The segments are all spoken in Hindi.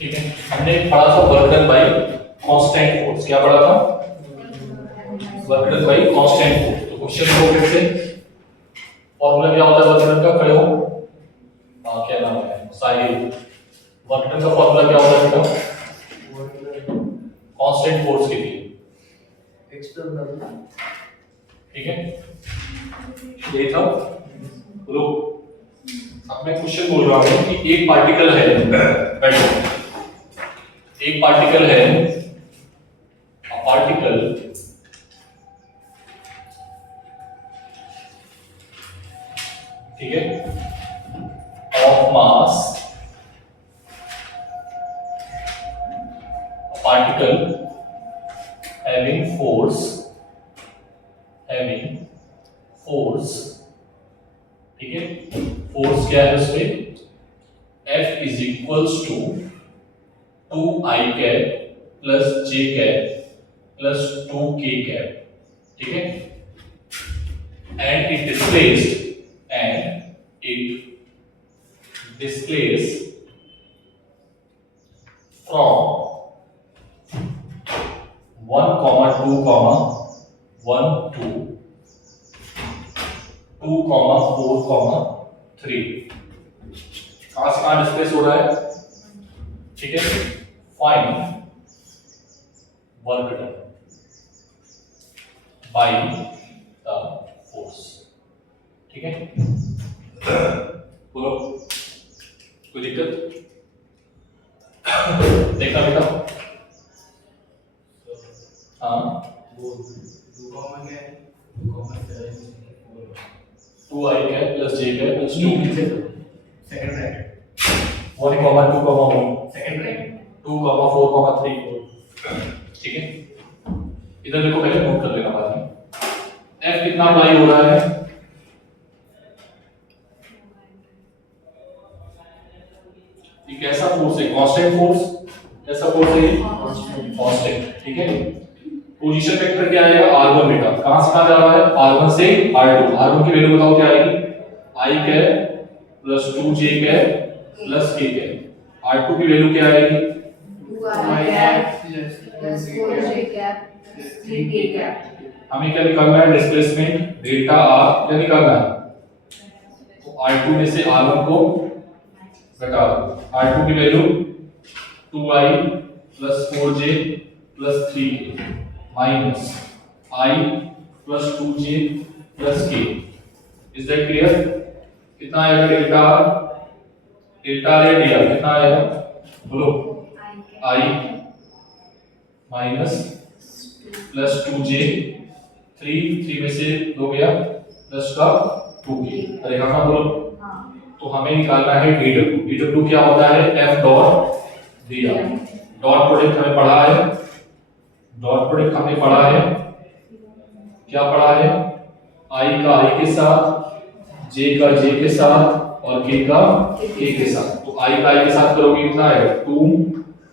ठीक है, हमने पढ़ा था work done by constant force. क्या पढ़ा था? Work done by constant force. तो क्वेश्चन को फिर से फॉर्मूला क्या होता है वर्क डन का? खड़े हो। हां, क्या नाम है? साहिल। वर्क डन का फॉर्मूला क्या होता है बेटा? कांस्टेंट फोर्स के लिए एक्सटर्नल। ठीक है, ये था। बोलो, अब मैं क्वेश्चन बोल रहा हूं कि एक पार्टिकल है, बैठो, एक पार्टिकल है, पार्टिकल ठीक है of mass, particle having force, ठीक है, फोर्स क्या है उसपे? F is equals to 2i cap plus j cap plus 2k cap, ठीक है, and it displaced from 1, 2, 1, 2, 2, 4, 3। कहां से कहां डिस्प्लेस हो रहा है? ठीक है, find work done by the force. ठीक है, बोलो, कोई दिक्कत? देखा बेटा? हाँ, 2i cap plus j cap plus 2 second bracket 1, 2, 1 second bracket 2, 4, 3। ठीक है, इधर देखो, पहले नोट कर लेना बाद में। f कितना अप्लाई हो रहा है? ये कैसा फोर्स है? Constant force. कैसा फोर्स है ये? कांस्टेंट। ठीक है, पोजीशन वेक्टर क्या आएगा? r1 बेटा। कहां से कहां जा रहा है? r1 से r2। r1 की वैल्यू बताओ क्या आएगी? i cap plus 2j cap plus k cap. r2 की वैल्यू क्या आएगी? 2i cap plus 4j cap plus 3k cap. हमें क्या निकालना है? डिस्प्लेसमेंट डेल्टा r क्या निकालना है? तो r2 में से r1 को घटा दो। r2 की value 2i plus 4j plus 3k minus i plus 2j plus k। Is that clear? कितना आएगा डेल्टा r? डेल्टा r या dr कितना आएगा? बोलो। i माइनस प्लस 2j, 3 में से 2 गया प्लस का 2k। अरे हाँ बोलो। तो हमें निकालना है dw। dw क्या होता है? f dot dr। Dot product हमें पढ़ा है, डॉट प्रोडक्ट हमने पढ़ा है, क्या पढ़ा है? i का i के साथ, j का j के साथ और k का k के साथ। तो i का i के साथ करोगे कितना आएगा? 2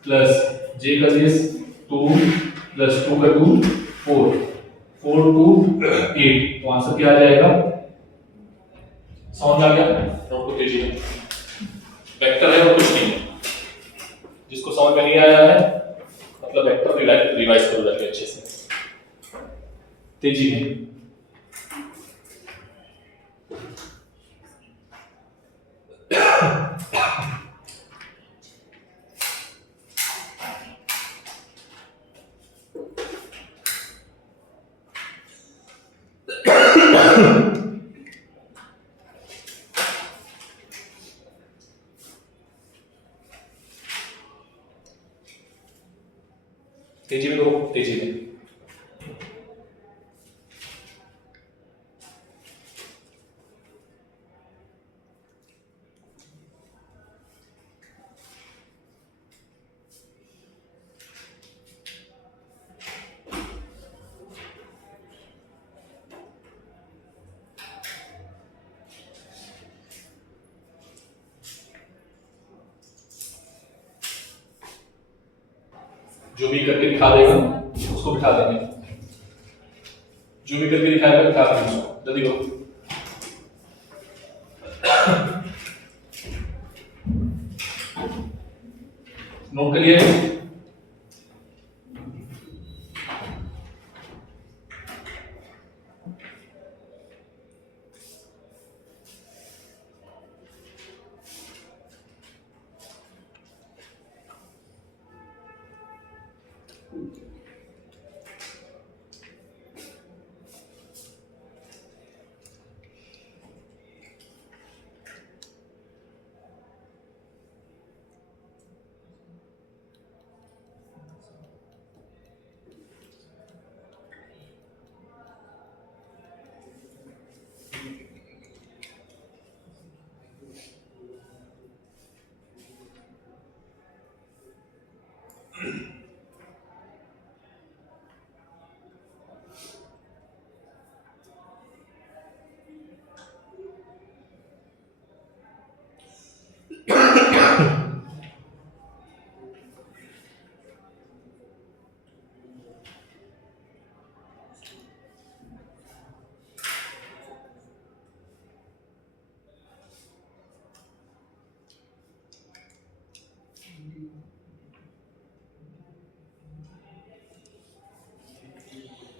प्लस j का j 2 प्लस 2 का 2 4, 4 2 8। तो आंसर क्या आ जाएगा? समझ आ गया? नोट को तेजी में, वेक्टर है और कुछ नहीं है। जिसको समझ में नहीं आया है मतलब वेक्टर रिवाइज करो जाके अच्छे से, तेजी में। तेजी में करो, तेजी में। जो भी करके दिखा देगा उसको बिठा देंगे, जो भी करके दिखाएगा बिठा देंगे उसको। जल्दी करो। नोट कर लिया?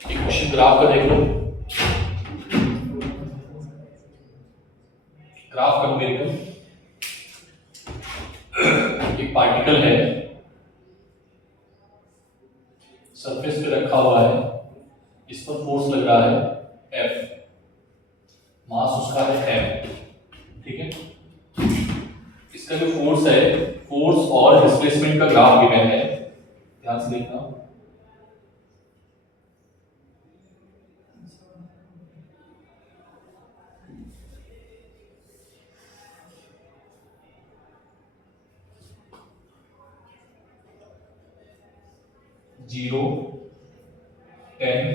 एक क्वेश्चन ग्राफ का देख लो। ग्राफ का न्यूमेरिकल, एक पार्टिकल है, सरफेस पे रखा हुआ है, इस पर फोर्स लग रहा है F, मास उसका है M, ठीक है। इसका जो फोर्स है, फोर्स और डिस्प्लेसमेंट का ग्राफ गिवन है, ध्यान से देखना। जीरो, 10,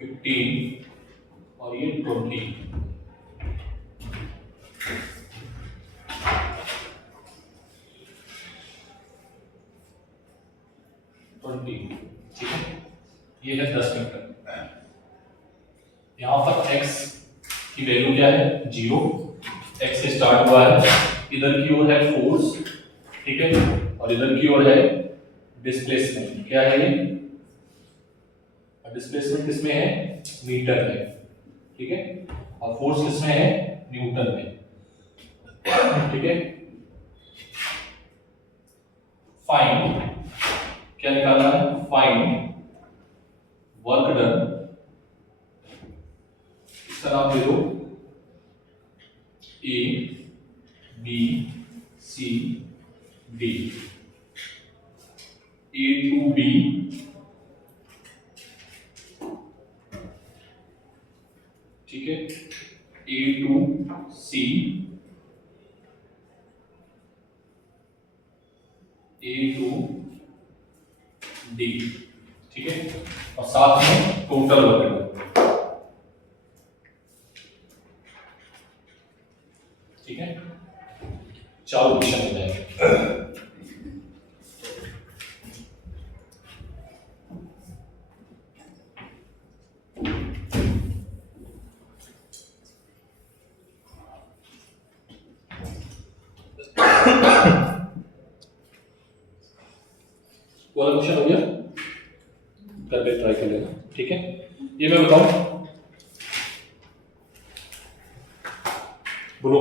15 और ये 20। ठीक है, ये है 10 मीटर। यहाँ पर x की वैल्यू क्या है? 0, x से स्टार्ट हुआ है, इधर की ओर है फोर्स, ठीक है, और इधर की ओर है डिस्प्लेसमेंट। क्या है ये? डिस्प्लेसमेंट किसमें है? मीटर में, ठीक है, और फोर्स किसमें है? न्यूटन में, ठीक है। फाइंड, क्या निकालना है? फाइंड वर्क डन, इसका नाम दे दो A, B, C, D। A to B, ठीक है, A to C, A to D, ठीक है, और साथ में टोटल वर्क, ठीक है। चारों क्वेश्चन हो जाएंगे। वाला क्वेश्चन हो गया, करके ट्राई कर लेना, ठीक है। ये मैं बताऊं, बोलो,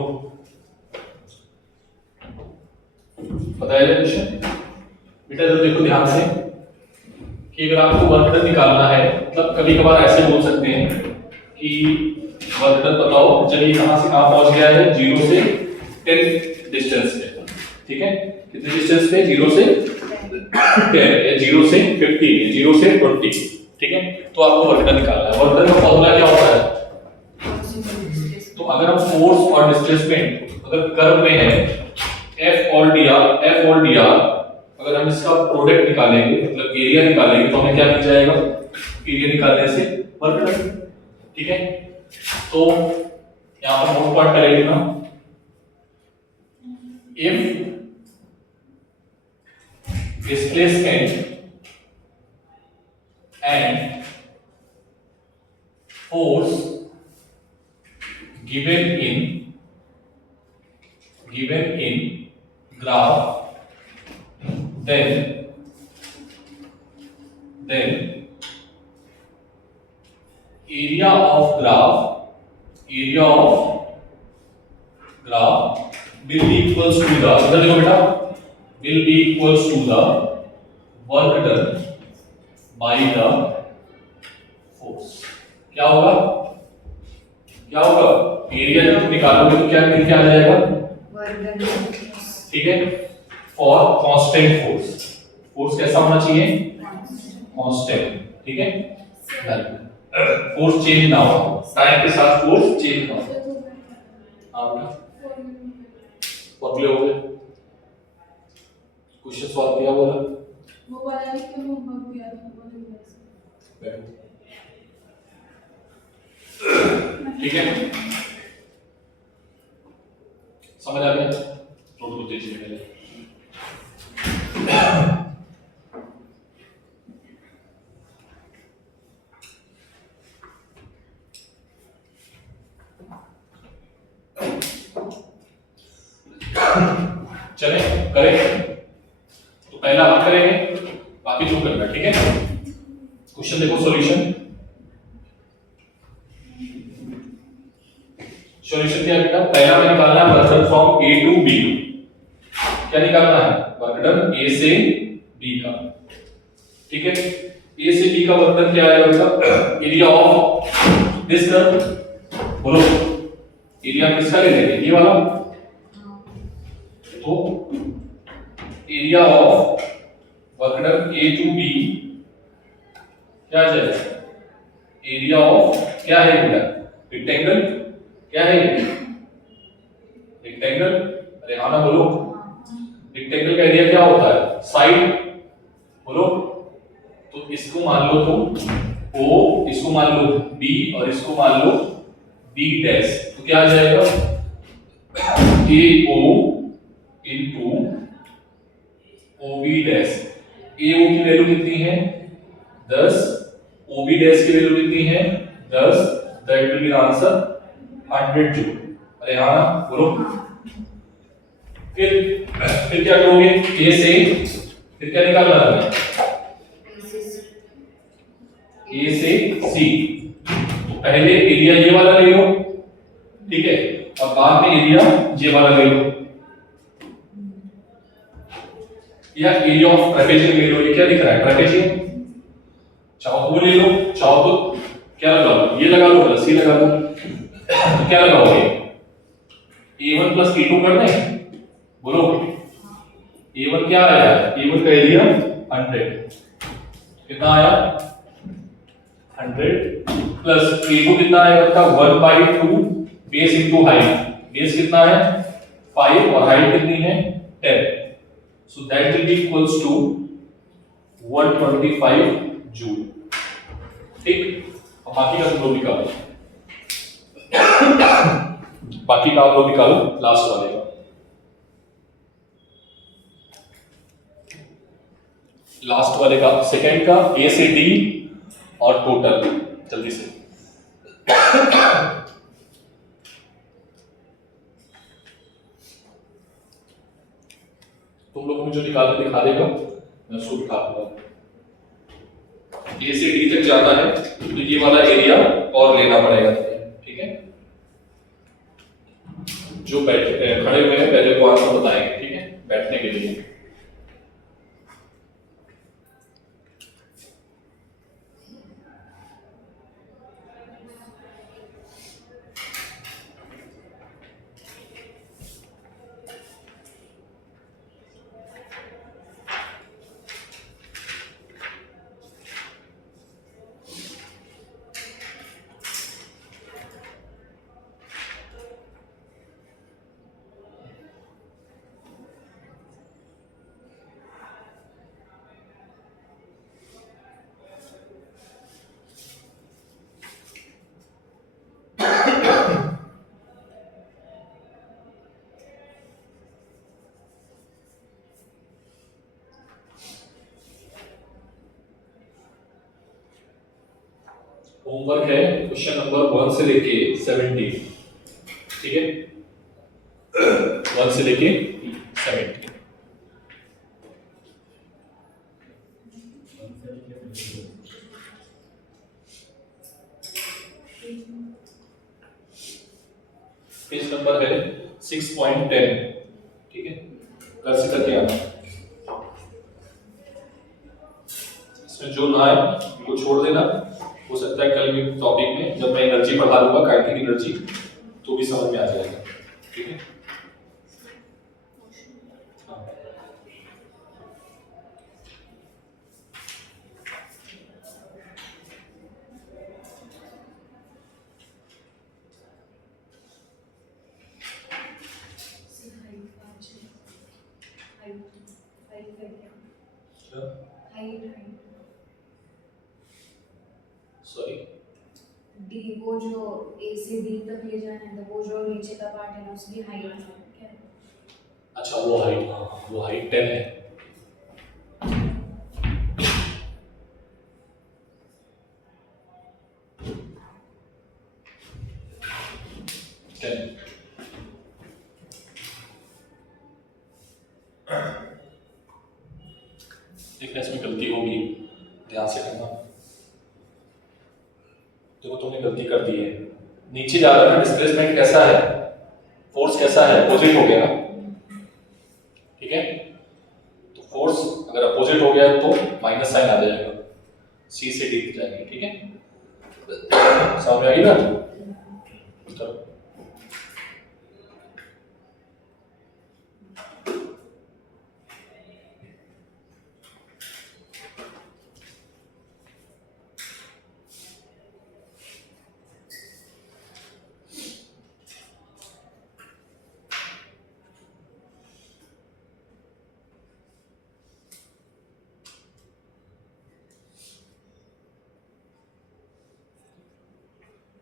बताया जाए क्वेश्चन बेटा। जब देखो ध्यान से कि अगर आपको वर्क डन निकालना है, मतलब कभी कभार ऐसे बोल सकते हैं कि वर्क डन बताओ, चलिए कहां से कहां पहुंच गया है? 0 से 10 डिस्टेंस पे, ठीक है। कितने डिस्टेंस पे? 0 से 10, या 0 से 50, या 0 से 20, ठीक है। तो आपको वर्क डन निकालना है। वर्क डन का फॉर्मूला क्या होता है? तो अगर हम फोर्स और डिस्प्लेसमेंट अगर कर्व में है F और dr, अगर हम इसका प्रोडक्ट निकालेंगे, मतलब एरिया निकालेंगे, तो हमें क्या मिल जाएगा? एरिया निकालने से वर्क डन, ठीक है। तो यहां पर नोट पार्ट करेंगे ना, if displacement and force given in graph then area of graph will be equals to the, इधर देखो बेटा, will be equals to the work done by the force. क्या होगा एरिया जब तुम निकालोगे तो क्या मिल के आ जाएगा, वर्क डन बाय फोर्स। ठीक है, फॉर कांस्टेंट फोर्स कैसा होना चाहिए, कांस्टेंट, ठीक है, फोर्स चेंज ना हो, टाइम के साथ फोर्स चेंज ना हो। हाँ पतले हो गए, क्वेश्चन सॉल्व किया बोला, वो वाला भी क्यों होमवर्क दिया था बोले ठीक है, समझ आ गया, थोड़ी तेजी में पहले चले करें, तो पहला हम करेंगे, बाकी जो करना, ठीक है। क्वेश्चन देखो, सॉल्यूशन क्या है बेटा, पहला में निकालना है work done from A to B. क्या निकालना है, वर्क डन ए से बी का, ठीक है। ए से बी का वर्क डन क्या आएगा बेटा, एरिया ऑफ दिस कर्व, बोलो एरिया किसका ले लेंगे, ये वाला, तो area of work done A to B क्या आ जाएगा, एरिया ऑफ क्या है बेटा, रेक्टेंगल, क्या है रेक्टेंगल, अरे हाँ ना बोलो, रेक्टेंगल का एरिया क्या होता है, साइड, बोलो, तो इसको मान लो तुम O, इसको मान लो B और इसको मान लो B डैश, तो क्या आ जाएगा AO into OB dash. AO की वैल्यू कितनी है 10, OB डैश की वैल्यू कितनी है 10, that will B answer 100 joule. अरे हाँ ना बोलो, फिर क्या करोगे, ए से फिर क्या निकालना है, ए से सी, तो पहले एरिया ये वाला ले लो, ठीक है, और बाद में एरिया ये वाला ले लो, या एरिया ऑफ ट्रेपेजियम ले लो, ये क्या दिख रहा है ट्रेपेजियम, चाहो तो ले लो, चाहो तो क्या लगा लो, ये लगा लो, सी लगा लो, तो क्या लगाओगे a1 प्लस a2 कर दें, बोलो a1 क्या आया, a1 का एरिया 100, कितना आया 100 प्लस a2 कितना आएगा आपका 1/2 बेस इनटू हाइट, बेस कितना है 5 और हाइट कितनी है 10, so that will be equals to 125 joule, ठीक। अब बाकी का तुम लोग निकालो, बाकी का आप लोग निकालो लास्ट वाले का, लास्ट वाले का सेकंड का ए से डी और टोटल, जल्दी से तुम लोग मुझे निकाल के दिखा देगा, मैं उसको दिखा दूंगा। ए से डी तक जाता है तो ये वाला एरिया और लेना पड़ेगा, ठीक है। जो बैठे खड़े हुए हैं पहले वो आंसर बताएंगे, ठीक है, बैठने के लिए। होमवर्क है क्वेश्चन नंबर 1 से लेके 17, ठीक है, 1 से लेके 17। पेज नंबर है 6.10, ठीक है, कर से करके आना। इसमें जो ना आए वो छोड़ देना, हो सकता है कल के टॉपिक में जब मैं एनर्जी पढ़ा लूंगा, काइनेटिक एनर्जी, तो भी समझ में आ जाएगा, ठीक है। हाँ। सॉरी, डी वो जो ए से डी तक ले जाना है, तो वो जो नीचे का पार्ट है ना उसकी हाइट क्या है? अच्छा वो हाइट, हाँ वो हाइट 10 है। 10। देखना इसमें गलती होगी, ध्यान से करना। देखो तुमने गलती कर दी है, नीचे जा रहा है, डिस्प्लेसमेंट कैसा है, फोर्स कैसा है, अपोजिट हो गया ना, ठीक है। तो फोर्स अगर अपोजिट हो गया तो माइनस साइन आ जाएगा, सी से डी जाएगी, ठीक है। समझ में आ गई ना? चलो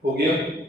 हो गया।